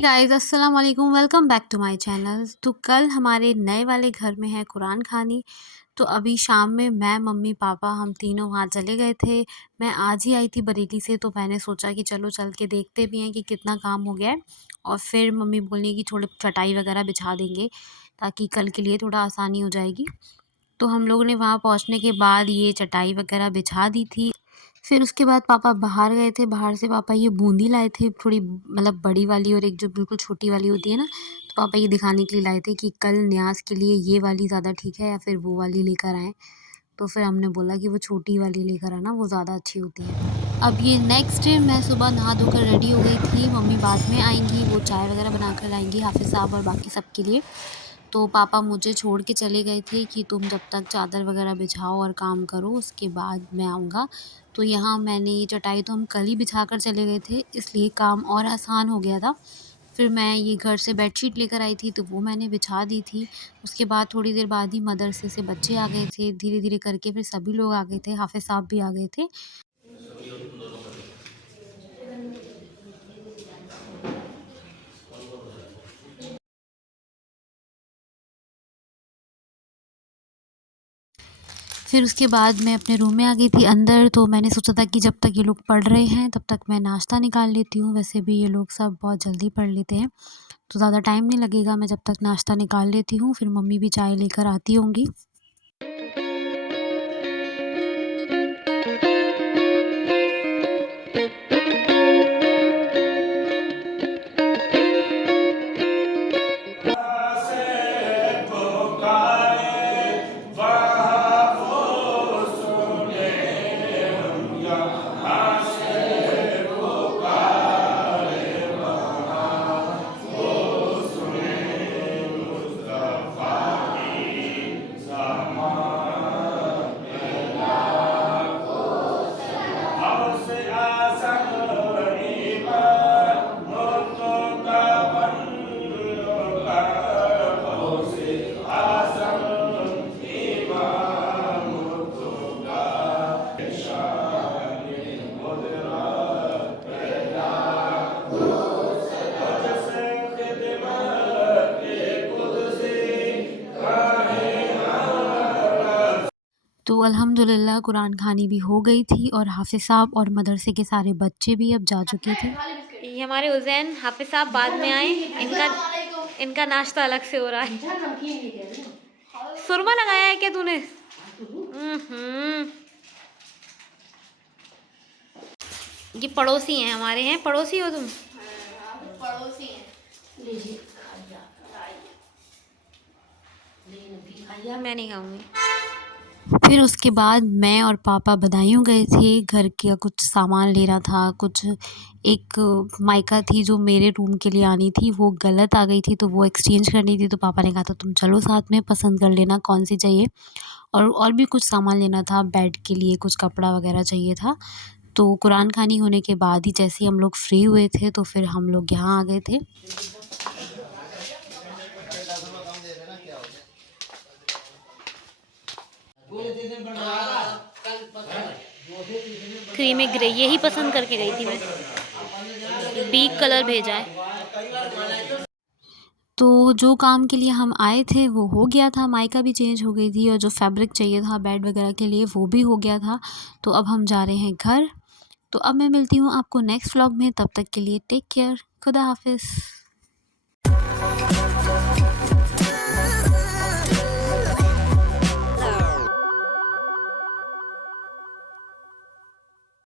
Guys, अस्सलाम वालेकुम, welcome back to my channel. तो कल हमारे नए वाले घर में है कुरान खानी। तो अभी शाम में मैं, मम्मी, पापा हम तीनों वहाँ चले गए थे। मैं आज ही आई थी बरेली से, तो मैंने सोचा कि चलो चल के देखते भी हैं कि कितना काम हो गया है। और फिर मम्मी बोली कि थोड़ी चटाई वगैरह बिछा देंगे ताकि कल के लिए थोड़ा आसानी हो जाएगी। तो हम लोगों ने वहाँ पहुँचने के बाद ये चटाई वगैरह बिछा दी थी। फिर उसके बाद पापा बाहर गए थे, बाहर से पापा ये बूंदी लाए थे, थोड़ी मतलब बड़ी वाली और एक जो बिल्कुल छोटी वाली होती है ना, तो पापा ये दिखाने के लिए लाए थे कि कल न्याज़ के लिए ये वाली ज़्यादा ठीक है या फिर वो वाली लेकर आएँ। तो फिर हमने बोला कि वो छोटी वाली लेकर आना, वो ज़्यादा अच्छी होती है। अब ये नेक्स्ट डे मैं सुबह नहा धोकर रेडी हो गई थी, मम्मी बाद में आएँगी, वो चाय वगैरह बना कर लाएँगी हाफ़िज़ साहब और बाकी सबके लिए। तो पापा मुझे छोड़ के चले गए थे कि तुम जब तक चादर वगैरह बिछाओ और काम करो, उसके बाद मैं आऊँगा। तो यहाँ मैंने ये चटाई तो हम कल ही बिछा कर चले गए थे, इसलिए काम और आसान हो गया था। फिर मैं ये घर से बेडशीट लेकर आई थी, तो वो मैंने बिछा दी थी। उसके बाद थोड़ी देर बाद ही मदरसे से बच्चे आ गए थे, धीरे-धीरे करके फिर सभी लोग आ गए थे, हाफ़िज़ साहब भी आ गए थे। फिर उसके बाद मैं अपने रूम में आ गई थी अंदर, तो मैंने सोचा था कि जब तक ये लोग पढ़ रहे हैं तब तक मैं नाश्ता निकाल लेती हूँ। वैसे भी ये लोग सब बहुत जल्दी पढ़ लेते हैं, तो ज़्यादा टाइम नहीं लगेगा, मैं जब तक नाश्ता निकाल लेती हूँ, फिर मम्मी भी चाय लेकर आती होंगी। तो अल्हम्दुलिल्लाह कुरान खानी भी हो गई थी और हाफ़िज़ साहब और मदरसे के सारे बच्चे भी अब जा चुके थे। ये हमारे उज़ैन हाफ़िज़ साहब बाद में आए, इनका नाश्ता अलग से हो रहा है। सुरमा लगाया है क्या तूने? ये पड़ोसी हैं हमारे, हैं पड़ोसी हो तुम? पड़ोसी हैं। मैं नहीं खाऊंगी। फिर उसके बाद मैं और पापा बदायूं गए थे, घर का कुछ सामान लेना था, कुछ एक माइका थी जो मेरे रूम के लिए आनी थी, वो गलत आ गई थी, तो वो एक्सचेंज करनी थी। तो पापा ने कहा था तुम चलो साथ में पसंद कर लेना कौन सी चाहिए। और भी कुछ सामान लेना था, बेड के लिए कुछ कपड़ा वगैरह चाहिए था। तो कुरान खानी होने के बाद ही जैसे ही हम लोग फ्री हुए थे, तो फिर हम लोग यहाँ आ गए थे। क्रीमी ग्रे यही पसंद करके गई थी मैं, बीक कलर भेजा है। तो जो काम के लिए हम आए थे वो हो गया था, माइका भी चेंज हो गई थी और जो फैब्रिक चाहिए था बेड वगैरह के लिए वो भी हो गया था। तो अब हम जा रहे हैं घर। तो अब मैं मिलती हूँ आपको नेक्स्ट व्लॉग में, तब तक के लिए टेक केयर, खुदा हाफिज़।